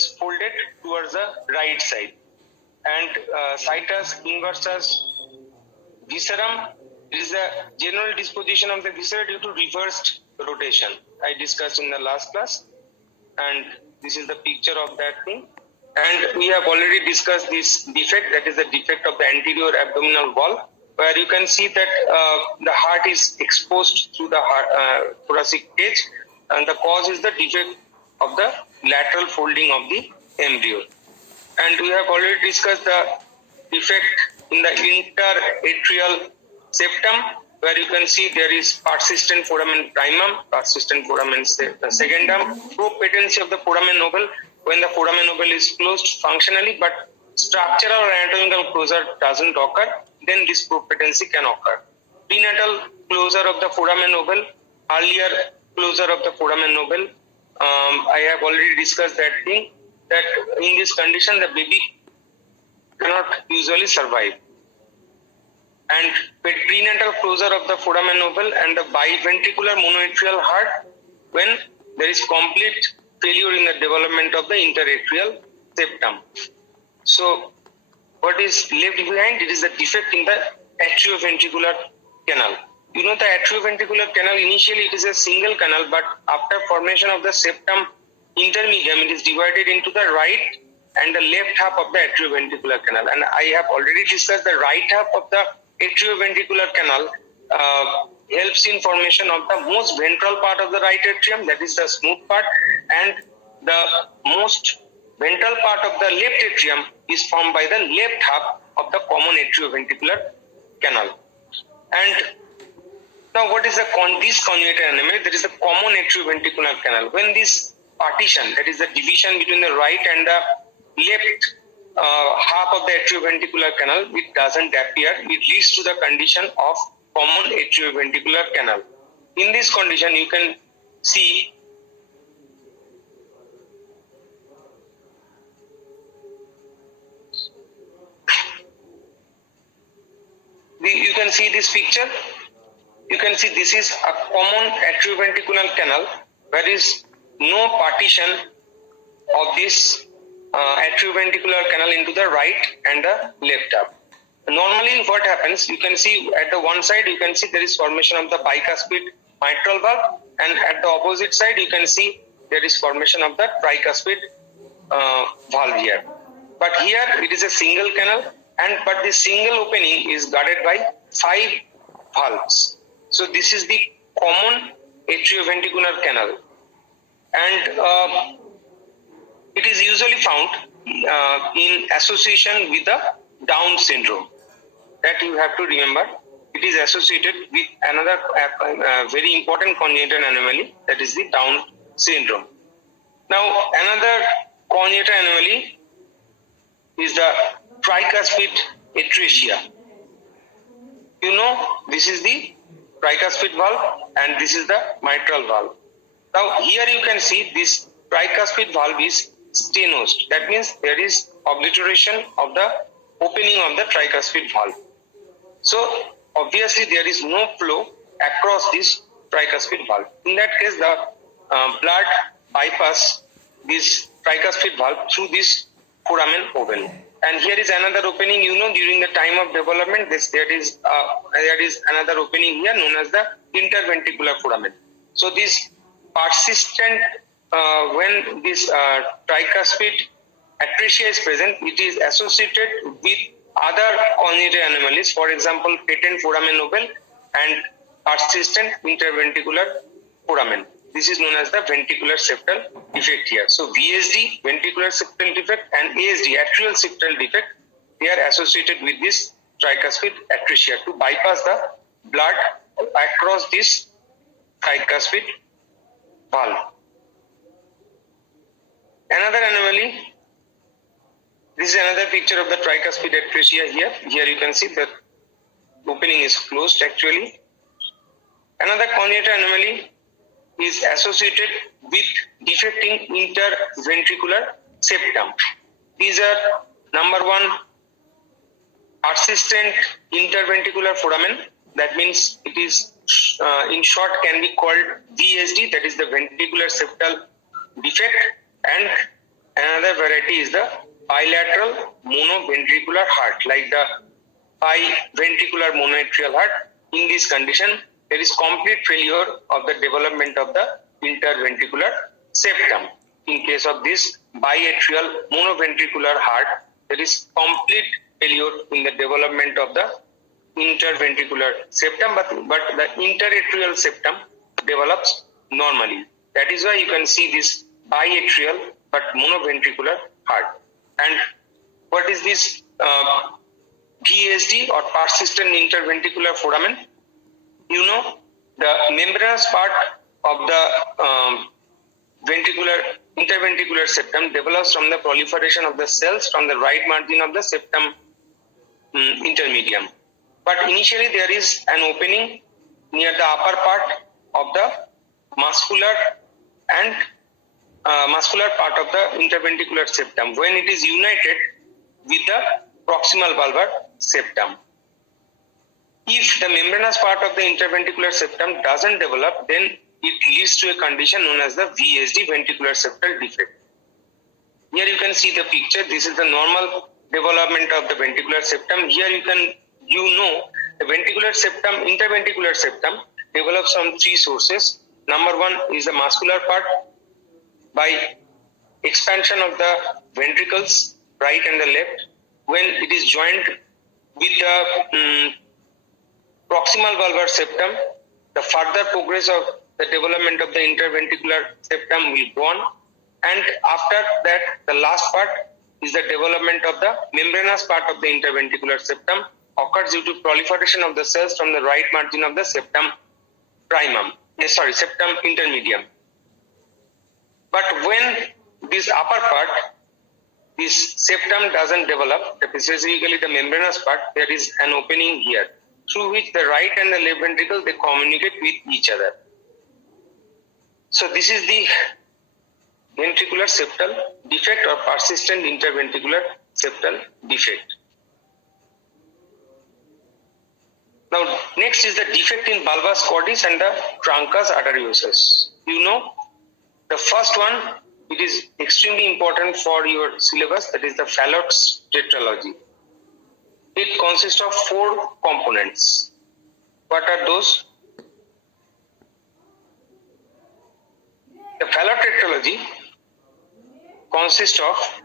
is folded towards the right side. And situs inversus viscerum is the general disposition of the viscera due to reversed rotation. I discussed in the last class, and this is the picture of that thing. And we have already discussed this defect, that is the defect of the anterior abdominal wall, where you can see that the heart is exposed through the thoracic cage, and the cause is the defect of the lateral folding of the embryo. And we have already discussed the defect in the interatrial septum, where you can see there is persistent foramen primum, persistent foramen secundum, propatency of the foramen ovale when the foramen ovale is closed functionally, but structural or anatomical closure doesn't occur, then this propatency can occur. Prenatal closure of the foramen ovale, earlier closure of the foramen ovale, I have already discussed that thing, that in this condition the baby cannot usually survive. And prenatal closure of the foramen ovale and the biventricular monoatrial heart when there is complete failure in the development of the interatrial septum. So what is left behind? It is the defect in the atrioventricular canal. You know, the atrioventricular canal, initially it is a single canal, but after formation of the septum intermedium, it is divided into the right and the left half of the atrioventricular canal. And I have already discussed the right half of the atrioventricular canal helps in formation of the most ventral part of the right atrium, that is the smooth part, and the most ventral part of the left atrium is formed by the left half of the common atrioventricular canal. And now what is this congenital anomaly? That is the common atrioventricular canal. When this partition, that is the division between the right and the left half of the atrioventricular canal, it doesn't appear, it leads to the condition of common atrioventricular canal. In this condition, you can see this picture. You can see this is a common atrioventricular canal. There is no partition of this atrioventricular canal into the right and the left half. Normally what happens, you can see at the one side, you can see there is formation of the bicuspid mitral valve, and at the opposite side you can see there is formation of the tricuspid valve here. But here it is a single canal, but the single opening is guarded by 5 valves. So this is the common atrioventricular canal, and it is usually found in association with the Down syndrome. That you have to remember. It is associated with another very important congenital anomaly, that is the Down syndrome. Now another congenital anomaly is the tricuspid atresia. You know, this is the tricuspid valve and this is the mitral valve. Now here you can see this tricuspid valve is stenosed. That means there is obliteration of the opening of the tricuspid valve. So obviously there is no flow across this tricuspid valve. In that case, the blood bypass this tricuspid valve through this foramen ovale. And here is another opening. You know, during the time of development, there is another opening here known as the interventricular foramen. So this persistent, when this tricuspid atresia is present, it is associated with other congenital anomalies, for example, patent foramen ovale and persistent interventricular foramen. This is known as the ventricular septal defect here. So VSD, ventricular septal defect, and ASD, atrial septal defect, they are associated with this tricuspid atresia to bypass the blood across this tricuspid valve. Another anomaly, this is another picture of the tricuspid atresia here. Here you can see that opening is closed actually. Another congenital anomaly is associated with defecting interventricular septum. These are number 1, persistent interventricular foramen. That means it is in short can be called VSD, that is the ventricular septal defect. And Another variety is the bilateral monoventricular heart, like the biventricular monoatrial heart. In this condition, there is complete failure of the development of the interventricular septum. In case of this biatrial monoventricular heart, there is complete failure in the development of the interventricular septum, but the interatrial septum develops normally. That is why you can see this biatrial but monoventricular heart. And what is this VSD or persistent interventricular foramen? You know, the membranous part of the interventricular septum develops from the proliferation of the cells from the right margin of the septum intermedium. But initially there is an opening near the upper part of the muscular part of the interventricular septum when it is united with the proximal valvar septum. If the membranous part of the interventricular septum doesn't develop, then it leads to a condition known as the VSD, ventricular septal defect. Here you can see the picture. This is the normal development of the ventricular septum. Here the ventricular septum, interventricular septum develops from three sources. Number one is the muscular part by expansion of the ventricles, right and the left. When it is joined with the proximal valvar septum, the further progress of the development of the interventricular septum will go on. And after that, the last part is the development of the membranous part of the interventricular septum occurs due to proliferation of the cells from the right margin of the septum septum intermedium. But when this upper part, this septum doesn't develop, specifically the membranous part, there is an opening here through which the right and the left ventricle, they communicate with each other. So this is the ventricular septal defect or persistent interventricular septal defect. Now next is the defect in bulbus cordis and the truncus arteriosus. You know, the first one, it is extremely important for your syllabus, that is the Fallot's tetralogy. It consists of 4 components. What are those? The Fallot tetralogy consists of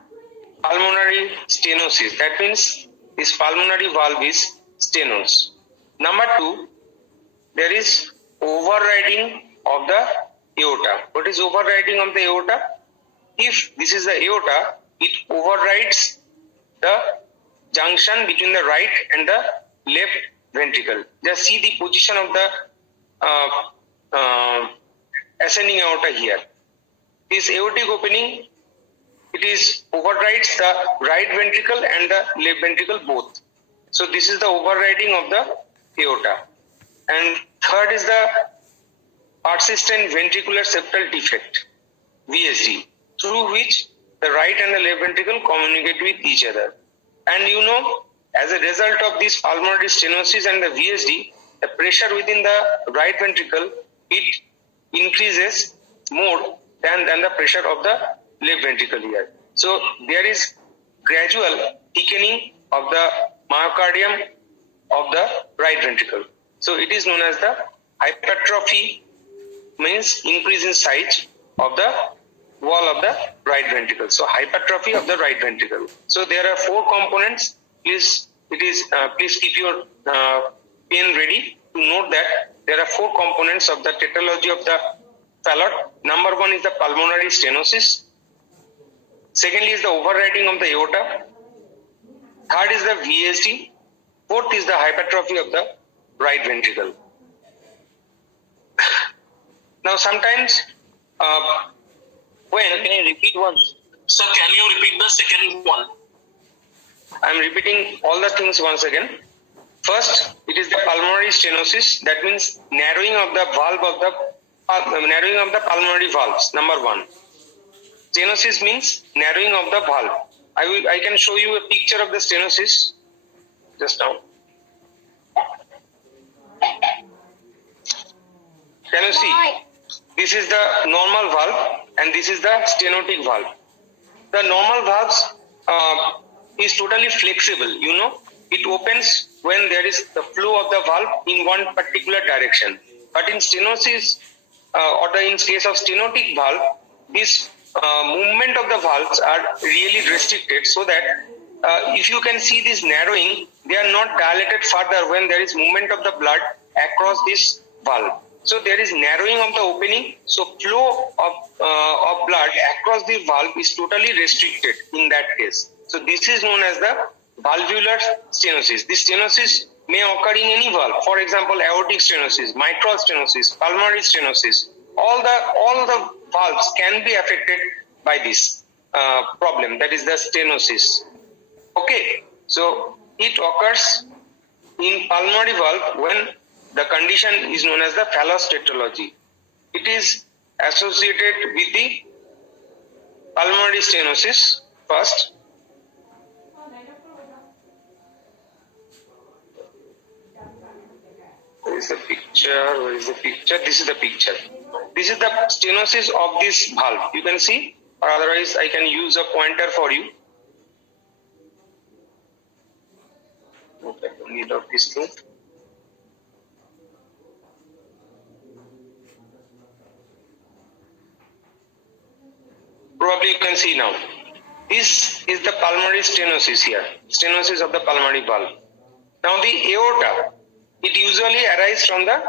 pulmonary stenosis. That means this pulmonary valve is stenos. Number 2, there is overriding of the aorta. What is overriding of the aorta? If this is the aorta, it overrides the junction between the right and the left ventricle. Just see the position of the ascending aorta here. This aortic opening, it is overrides the right ventricle and the left ventricle both. So this is the overriding of the aorta. And third is the persistent ventricular septal defect, VSD, through which the right and the left ventricle communicate with each other. And you know, as a result of this pulmonary stenosis and the VSD, the pressure within the right ventricle, it increases more than the pressure of the left ventricle here. So there is gradual thickening of the myocardium of the right ventricle. So it is known as the hypertrophy, means increase in size of the wall of the right ventricle. So hypertrophy of the right ventricle. So there are 4 components. Please keep your pen ready to note that there are 4 components of the tetralogy of the Fallot. Number 1 is the pulmonary stenosis. Secondly is the overriding of the aorta. Third is the VSD. Fourth is the hypertrophy of the right ventricle. Now sometimes can you repeat once? Sir, can you repeat the second one? I am repeating all the things once again. First, it is the pulmonary stenosis. That means narrowing of the pulmonary valves. Number 1. Stenosis means narrowing of the valve. I can show you a picture of the stenosis just now. Can you see? This is the normal valve and this is the stenotic valve. the normal valves is totally flexible. It opens when there is the flow of the valve in one particular direction. But in stenosis in case of stenotic valve, this movement of the valves are really restricted, so that if you can see this narrowing, they are not dilated further when there is movement of the blood across this valve. So there is narrowing of the opening, so flow of blood across the valve is totally restricted in that case. So this is known as the valvular stenosis. This stenosis may occur in any valve. For example, aortic stenosis, mitral stenosis, pulmonary stenosis. All the valves can be affected by this problem, that is the stenosis. Okay, so it occurs in pulmonary valve when the condition is known as the phallus tetralogy. It is associated with the pulmonary stenosis first. Where is the picture? This is the picture. This is the stenosis of this valve. You can see, or otherwise I can use a pointer for you. Okay, need of this thing. Probably you can see now. This is the pulmonary stenosis here. Stenosis of the pulmonary valve. Now the aorta, it usually arises from the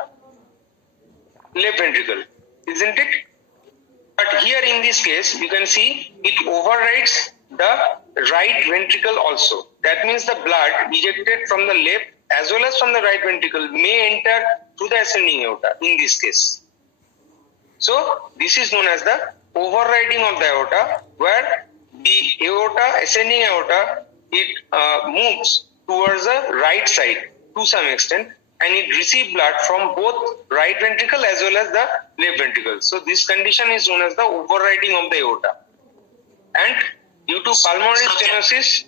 left ventricle, isn't it? But here in this case, you can see it overrides the right ventricle also. That means the blood ejected from the left as well as from the right ventricle may enter through the ascending aorta in this case. So this is known as the overriding of the aorta, where the aorta, ascending aorta, it moves towards the right side to some extent, and it receives blood from both right ventricle as well as the left ventricle. So this condition is known as the overriding of the aorta. And due to pulmonary stenosis.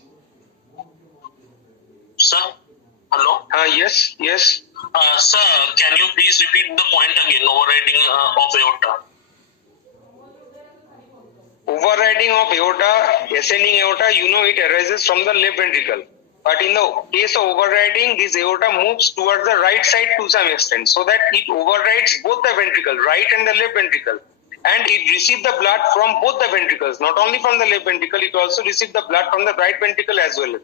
Sir, hello? Yes. Sir, can you please repeat the point again, overriding of aorta? Overriding of aorta, ascending aorta, it arises from the left ventricle. But in the case of overriding, this aorta moves towards the right side to some extent, so that it overrides both the ventricle, right and the left ventricle. And it receives the blood from both the ventricles, not only from the left ventricle, it also receives the blood from the right ventricle as well.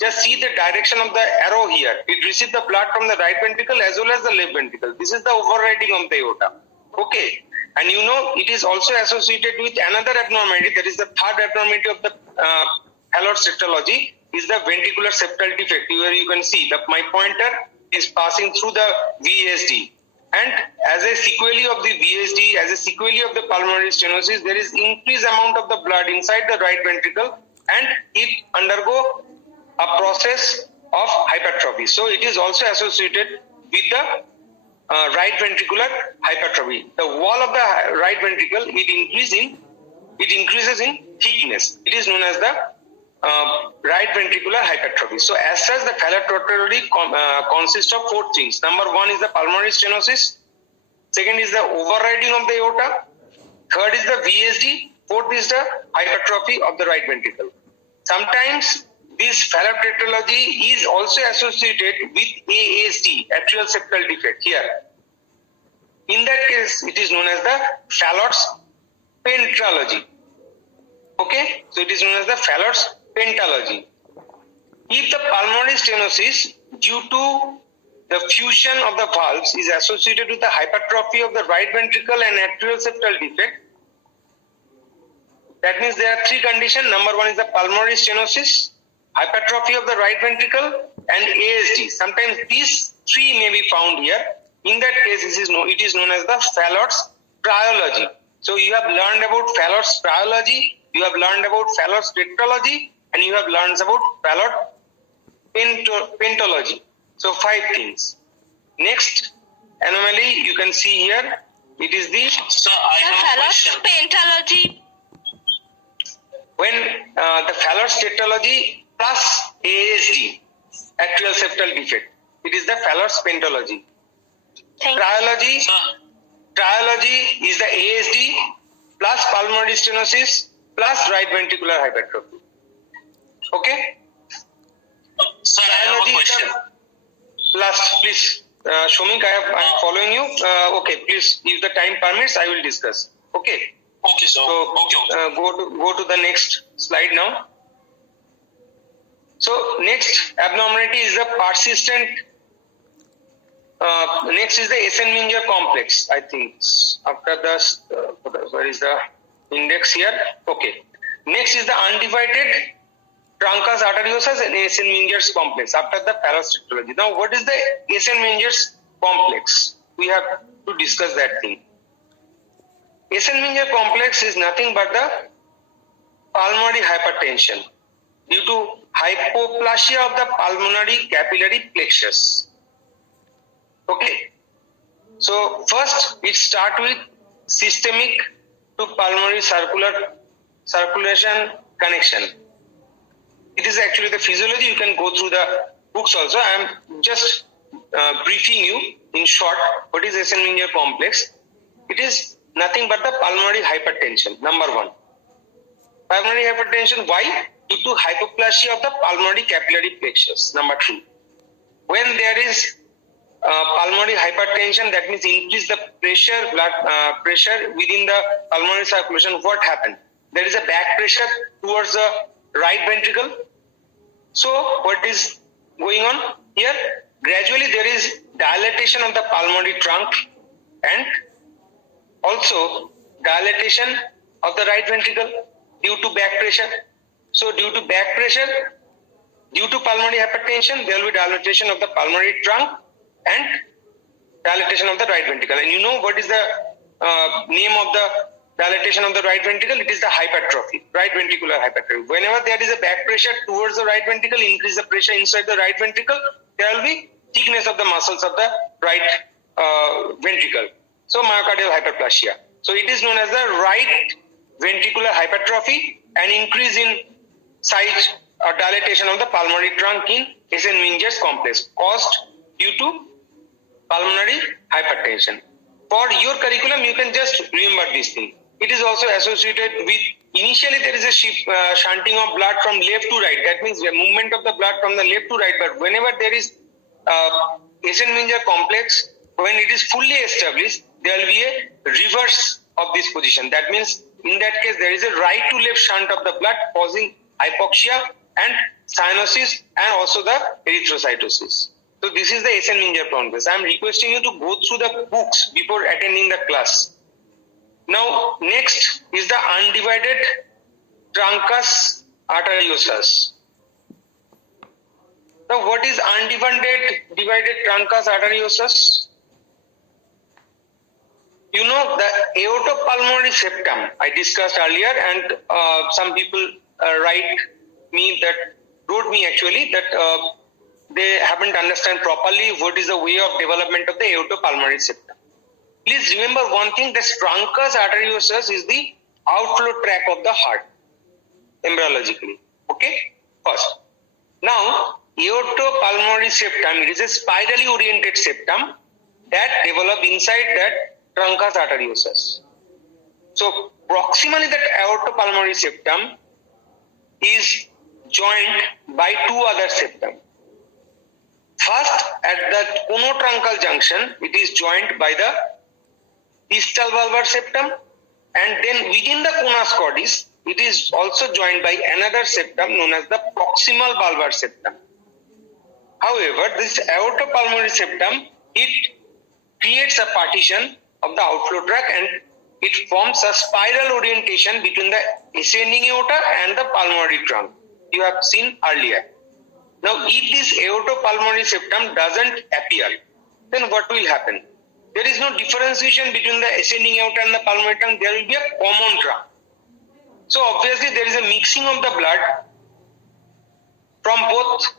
Just see the direction of the arrow here. It receives the blood from the right ventricle as well as the left ventricle. This is the overriding of the aorta. Okay. And it is also associated with another abnormality, that is the third abnormality of the phallus tetralogy, is the ventricular septal defect, where you can see that my pointer is passing through the VSD. And as a sequelae of the VSD, as a sequelae of the pulmonary stenosis, there is increased amount of the blood inside the right ventricle, and it undergo a process of hypertrophy. So it is also associated with the right ventricular hypertrophy. The wall of the right ventricle, it increases in thickness. It is known as the right ventricular hypertrophy. So as such, the phallus tetralogy consists of four things. Number one is the pulmonary stenosis. Second is the overriding of the aorta. Third is the VSD. Fourth is the hypertrophy of the right ventricle. Sometimes this phallus tetralogy is also associated with ASD, atrial septal defect here. In that case, it is known as the phallus pentralogy. Okay, so it is known as the phallus pentalogy. If the pulmonary stenosis due to the fusion of the valves is associated with the hypertrophy of the right ventricle and atrial septal defect, that means there are three conditions. Number one is the pulmonary stenosis, hypertrophy of the right ventricle, and ASD. Sometimes these three may be found here. In that case, it is known as the phallus triology. So you have learned about phallus triology, you have learned about phallus tetralogy, and you have learned about phallus pentalogy. So 5 things. Next anomaly you can see here. It is the phallus pentalogy. When the phallus tetralogy plus ASD, atrial septal defect, it is the phallus pentalogy. Triology is the ASD plus pulmonary stenosis plus right ventricular hypertrophy. Okay? Sir, I have a question. Last, please. Shomik, I am following you. Okay, please, if the time permits, I will discuss. Okay. Okay, sir. So, Okay. go to the next slide now. So, next abnormality is the persistent. Next is the Eisen-Menger complex. I think after this, where is the index here? Okay. Next is the undivided truncus arteriosus and Eisen-Menger's complex after the parasitology. Now, what is the Eisen-Menger's complex? We have to discuss that thing. Eisen-Menger complex is nothing but the pulmonary hypertension due to hypoplasia of the pulmonary capillary plexus. Okay. So, first it starts with systemic to pulmonary circulation connection. It is actually the physiology. You can go through the books also. I am just briefing you in short what is Eisen-Menger complex. It is nothing but the pulmonary hypertension, number one. Pulmonary hypertension, why? Due to hypoplasia of the pulmonary capillary plexus, number two. When there is pulmonary hypertension, that means increase the pressure, blood pressure within the pulmonary circulation, what happened? There is a back pressure towards the right ventricle. So what is going on here? Gradually there is dilatation of the pulmonary trunk and also dilatation of the right ventricle due to back pressure. So due to back pressure, due to pulmonary hypertension, there will be dilatation of the pulmonary trunk and dilatation of the right ventricle. And you know what is the name of the dilatation of the right ventricle? It is the hypertrophy, right ventricular hypertrophy. Whenever there is a back pressure towards the right ventricle, increase the pressure inside the right ventricle, there will be thickness of the muscles of the right ventricle. So myocardial hyperplasia. So it is known as the right ventricular hypertrophy and increase in size or dilatation of the pulmonary trunk in Eisen-Menger's complex caused due to pulmonary hypertension. For your curriculum, you can just remember this thing. It is also associated with, initially there is a shunting of blood from left to right. That means the movement of the blood from the left to right. But whenever there is Eisen-Menger complex, when it is fully established, there will be a reverse of this position. That means in that case, there is a right to left shunt of the blood causing hypoxia and cyanosis and also the erythrocytosis. So this is the Eisen-Menger complex. I am requesting you to go through the books before attending the class. Now next is the undivided truncus arteriosus. Now what is divided truncus arteriosus? You know the aortopulmonary septum I discussed earlier, and some people wrote me actually that they haven't understand properly what is the way of development of the aortopulmonary septum. Please remember one thing, the truncus arteriosus is the outflow tract of the heart embryologically. Okay, first. Now, aortopulmonary septum, it is a spirally oriented septum that develop inside that truncus arteriosus. So, proximally that aortopulmonary septum is joined by two other septum. First, at the conotruncal junction, it is joined by the distal valvar septum, and then within the conus cordis, it is also joined by another septum known as the proximal valvar septum. However, this aortopulmonary septum, it creates a partition of the outflow tract and it forms a spiral orientation between the ascending aorta and the pulmonary trunk. You have seen earlier. Now, if this aortopulmonary septum doesn't appear, then what will happen? There is no differentiation between the ascending aorta and the pulmonary trunk. There will be a common trunk. So, obviously, there is a mixing of the blood from both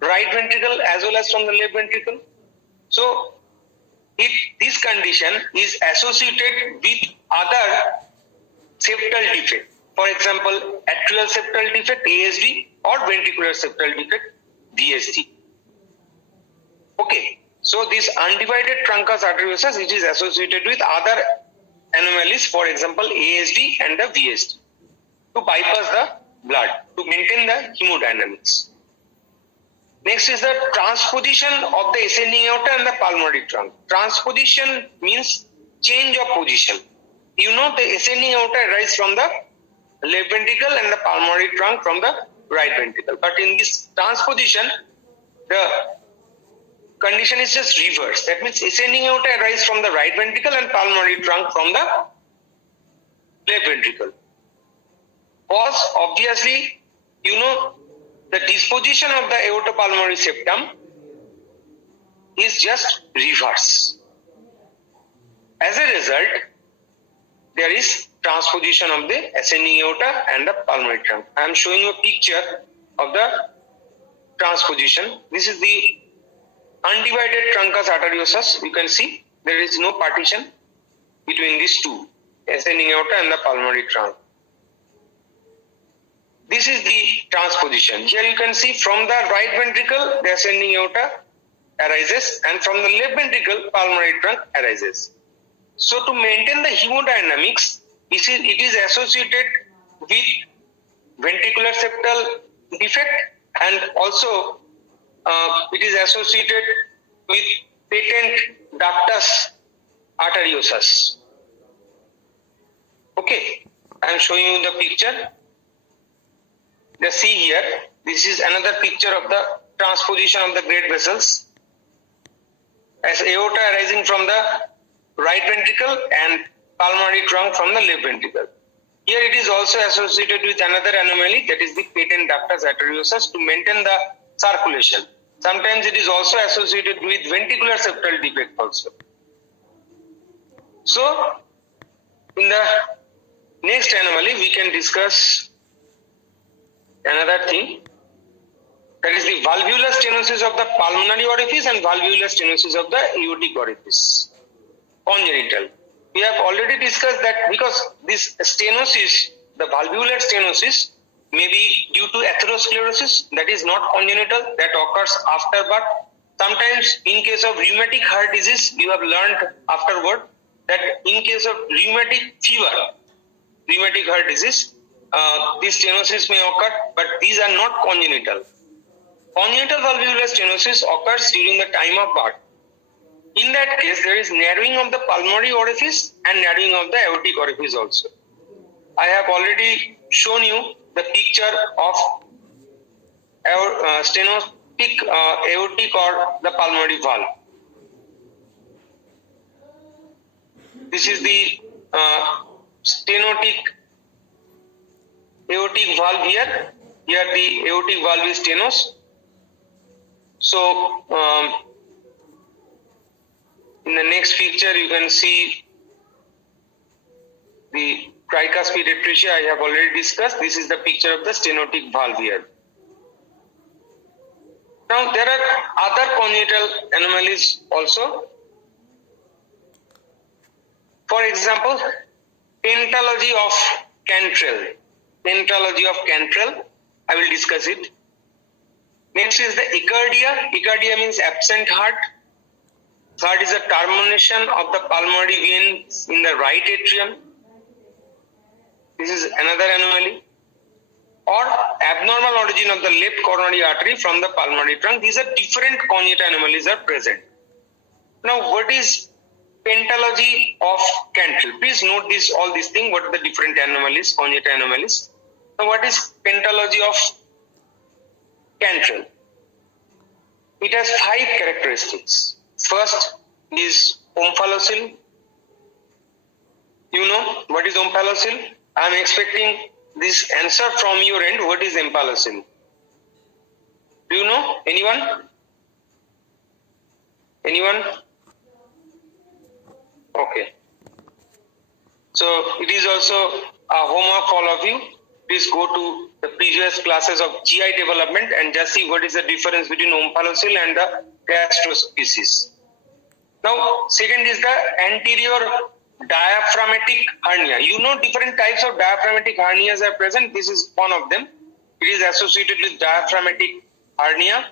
right ventricle as well as from the left ventricle. So, if this condition is associated with other septal defect, for example, atrial septal defect, ASD, or ventricular septal defect, VSD. Okay, so this undivided truncus arteriosus, it is associated with other anomalies, for example, ASD and the VSD. to bypass the blood to maintain the hemodynamics. Next is the transposition of the ascending aorta and the pulmonary trunk. Transposition means change of position. You know the ascending aorta arises from the left ventricle and the pulmonary trunk from the right ventricle. But in this transposition, the condition is just reverse. That means ascending aorta arises from the right ventricle and pulmonary trunk from the left ventricle. Cause obviously, you know, the disposition of the aortopulmonary septum is just reverse. As a result, there is transposition of the ascending aorta and the pulmonary trunk. I am showing you a picture of the transposition. This is the undivided truncus arteriosus. You can see there is no partition between these two, ascending aorta and the pulmonary trunk. This is the transposition. Here you can see from the right ventricle, the ascending aorta arises, and from the left ventricle, pulmonary trunk arises. So to maintain the hemodynamics, it is associated with ventricular septal defect, and also it is associated with patent ductus arteriosus. Okay, I am showing you the picture. Just see here, this is another picture of the transposition of the great vessels as aorta arising from the right ventricle and pulmonary trunk from the left ventricle. Here it is also associated with another anomaly, that is the patent ductus arteriosus, to maintain the circulation. Sometimes it is also associated with ventricular septal defect also. So in the next anomaly we can discuss another thing, that is the valvular stenosis of the pulmonary orifice and valvular stenosis of the aortic orifice, congenital. We have already discussed that because this stenosis, the valvular stenosis, may be due to atherosclerosis, that is not congenital, that occurs after birth. Sometimes in case of rheumatic heart disease, you have learned afterward that in case of rheumatic fever, rheumatic heart disease, this stenosis may occur, but these are not congenital. Congenital valvular stenosis occurs during the time of birth. In that case, there is narrowing of the pulmonary orifice and narrowing of the aortic orifice also. I have already shown you the picture of stenotic aortic or the pulmonary valve. This is the stenotic aortic valve here. Here the aortic valve is stenos. So in the next picture you can see the tricuspid atresia. I have already discussed. This is the picture of the stenotic valve here. Now there are other congenital anomalies also. For example, pentalogy of Cantrell. Pentalogy of Cantrell, I will discuss it. Next is the ecardia. Ecardia means absent heart. Third is the termination of the pulmonary veins in the right atrium. This is another anomaly. Or abnormal origin of the left coronary artery from the pulmonary trunk. These are different congenital anomalies are present. Now what is pentalogy of Cantrell? Please note this, all these things, what are the different anomalies, congenital anomalies. Now what is pentalogy of Cantrell? It has 5 characteristics. First is omphalocele. You know what is omphalocele? I am expecting this answer from your end. What is omphalocele? Do you know? Anyone? Anyone? Okay. So it is also a homework for all of you. Please go to the previous classes of GI development and just see what is the difference between omphalocele and the gastrospecies. Now, second is the anterior diaphragmatic hernia. You know different types of diaphragmatic hernias are present. This is one of them. It is associated with diaphragmatic hernia.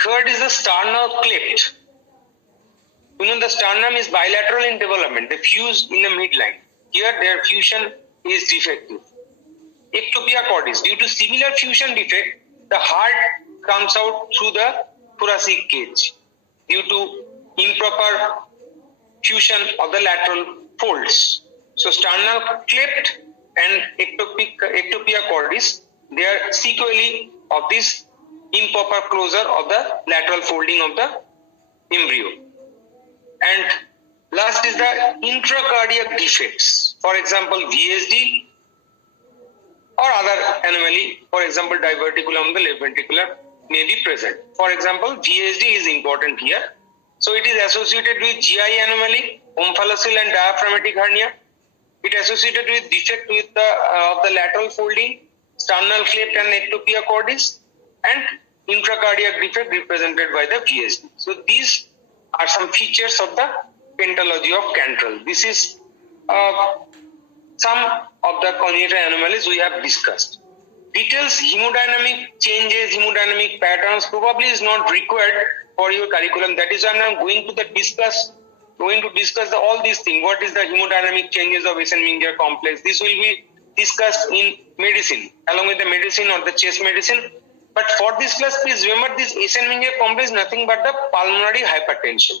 Third is the sternocleidomastoid. You know the sternum is bilateral in development. They fuse in the midline. Here their fusion is defective. Ectopia cordis. Due to similar fusion defect, the heart comes out through the thoracic cage due to improper fusion of the lateral folds. So sternal cleft and ectopia cordis, they are sequelae of this improper closure of the lateral folding of the embryo. And last is the intracardiac defects. For example, VSD or other anomaly, for example, diverticulum of the left ventricular may be present. For example, VSD is important here. So it is associated with GI anomaly, omphalocele and diaphragmatic hernia. It is associated with defect with the lateral folding, sternal cleft and ectopia cordis, and intracardiac defect represented by the VSD. So these are some features of the pentalogy of Cantrell. This is some of the congenital anomalies we have discussed. Details, hemodynamic changes, hemodynamic patterns probably is not required for your curriculum. That is why I am going to discuss all these things. What is the hemodynamic changes of Eisenmenger complex? This will be discussed in medicine, along with the medicine or the chest medicine. But for this class, please remember this Eisenmenger complex is nothing but the pulmonary hypertension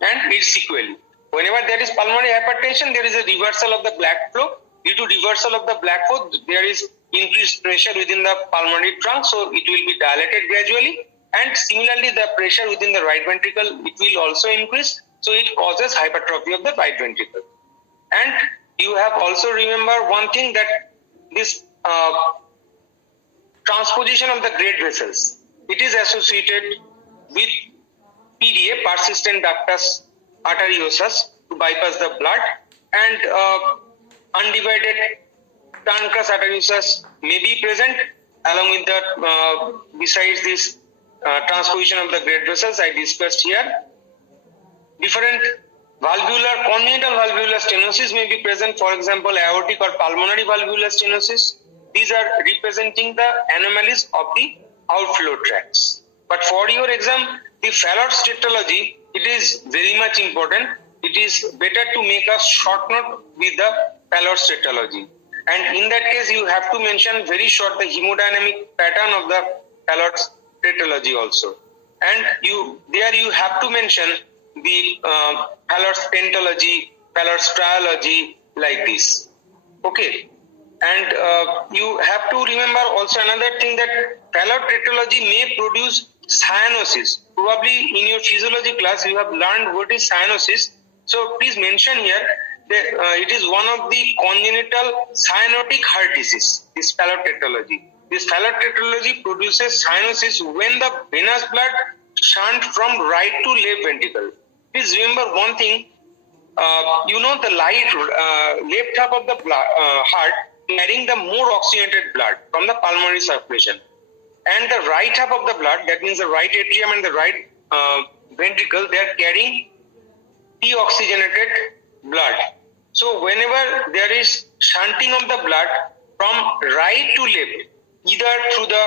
and its sequelae. Whenever there is pulmonary hypertension, there is a reversal of the blood flow. Due to reversal of the blood flow, there is increased pressure within the pulmonary trunk, so it will be dilated gradually. And similarly, the pressure within the right ventricle, it will also increase, so it causes hypertrophy of the right ventricle. And you have also remember one thing, that this transposition of the great vessels, it is associated with PDA, persistent ductus arteriosus, to bypass the blood, and undivided truncus arteriosus may be present along with the besides this transposition of the great vessels I discussed here. Different congenital valvular stenosis may be present, for example, aortic or pulmonary valvular stenosis. These are representing the anomalies of the outflow tracts. But for your exam, the Fallot's tetralogy, it is very much important. It is better to make a short note with the Fallot's tetralogy. And in that case, you have to mention very short the hemodynamic pattern of the Fallot's tetralogy also. And you have to mention the Fallot's pentalogy, Fallot's trialogy, like this. Okay. And you have to remember also another thing, that Fallot tetralogy may produce cyanosis. Probably in your physiology class you have learned what is cyanosis. So please mention here that it is one of the congenital cyanotic heart disease, this Fallot tetralogy. This Fallot tetralogy produces cyanosis when the venous blood shunt from right to left ventricle. Please remember one thing, the left half of the heart carrying the more oxygenated blood from the pulmonary circulation, and the right half of the blood, that means the right atrium and the right ventricle, they are carrying deoxygenated blood. So whenever there is shunting of the blood from right to left, either through the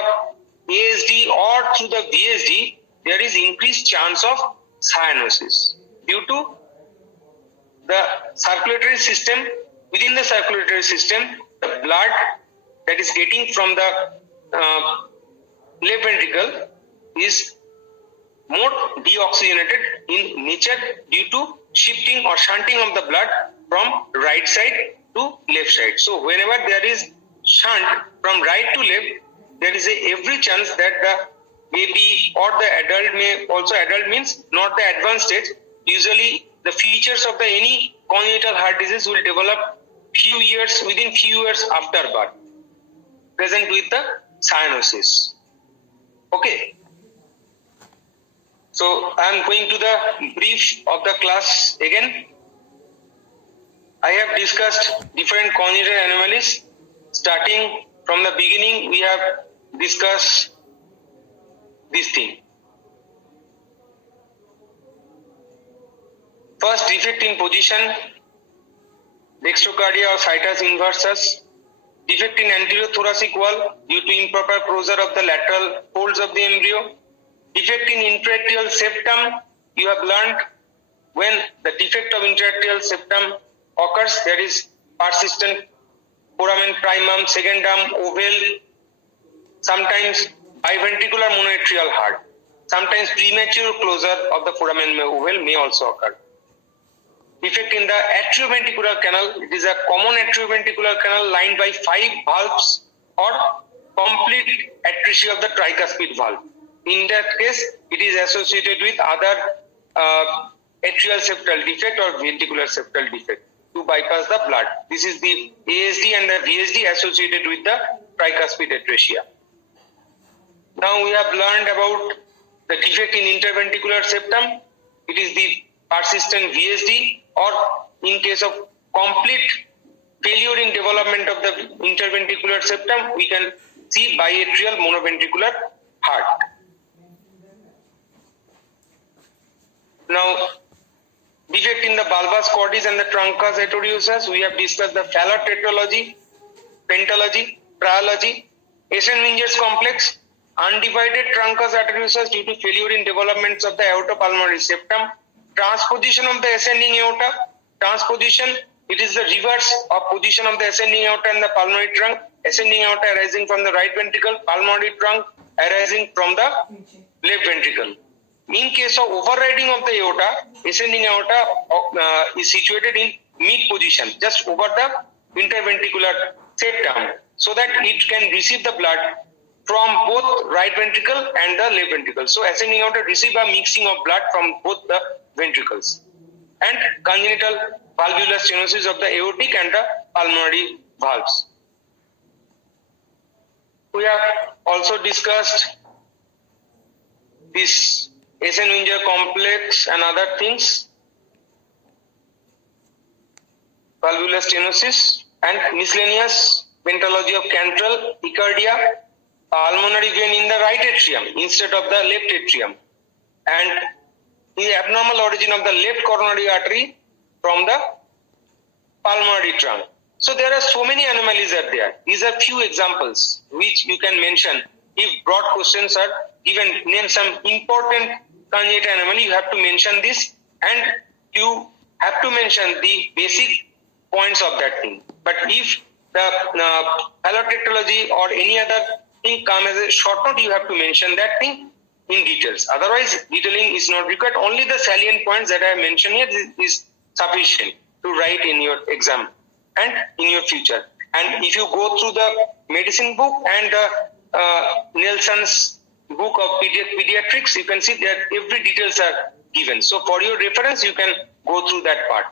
ASD or through the VSD, there is increased chance of cyanosis due to the circulatory system. Within the circulatory system, the blood that is getting from the left ventricle is more deoxygenated in nature due to shifting or shunting of the blood from right side to left side. So whenever there is shunt from right to left, there is every chance that the baby or the adult may also, adult means not the advanced stage, usually the features of the any congenital heart disease will develop within few years after birth, present with the cyanosis. Okay. So I am going to the brief of the class again. I have discussed different congenital anomalies. Starting from the beginning, we have discussed this thing. First, defect in position, dextrocardia or situs inversus, defect in anterior thoracic wall due to improper closure of the lateral folds of the embryo, defect in intraatrial septum. You have learned when the defect of intraatrial septum occurs, that is persistent foramen primum, secundum, oval, sometimes biventricular monoatrial heart. Sometimes premature closure of the foramen oval may also occur. Defect in the atrioventricular canal, it is a common atrioventricular canal lined by 5 valves or complete atresia of the tricuspid valve. In that case, it is associated with other atrial septal defect or ventricular septal defect to bypass the blood. This is the ASD and the VSD associated with the tricuspid atresia. Now we have learned about the defect in interventricular septum. It is the persistent VSD, or in case of complete failure in development of the interventricular septum, we can see biatrial monoventricular heart. Now, defect in the bulbous cordis and the truncus arteriosus, we have discussed the phallar tetralogy, pentalogy, trialogy, Essen-Winger's complex, undivided truncus arteriosus due to failure in developments of the aortopulmonary septum, transposition of the ascending aorta. Transposition, it is the reverse of position of the ascending aorta and the pulmonary trunk. Ascending aorta arising from the right ventricle, pulmonary trunk arising from the left ventricle. In case of overriding of the aorta, ascending aorta is situated in mid position, just over the interventricular septum, so that it can receive the blood from both right ventricle and the left ventricle. So ascending aorta receive a mixing of blood from both the ventricles. And congenital valvular stenosis of the aortic and the pulmonary valves. We have also discussed this Essen-Winger complex and other things, valvular stenosis and miscellaneous pentalogy of Cantrell, Picardia, pulmonary vein in the right atrium instead of the left atrium, and the abnormal origin of the left coronary artery from the pulmonary trunk. So there are so many anomalies are there. These are few examples which you can mention. If broad questions are given, name some important congenital anomaly, you have to mention this, and you have to mention the basic points of that thing. But if the phallotetralogy or any other thing come as a short note, you have to mention that thing in details. Otherwise, detailing is not required. Only the salient points that I have mentioned here is sufficient to write in your exam and in your future. And if you go through the medicine book and Nelson's book of pediatrics, you can see that every details are given. So for your reference, you can go through that part.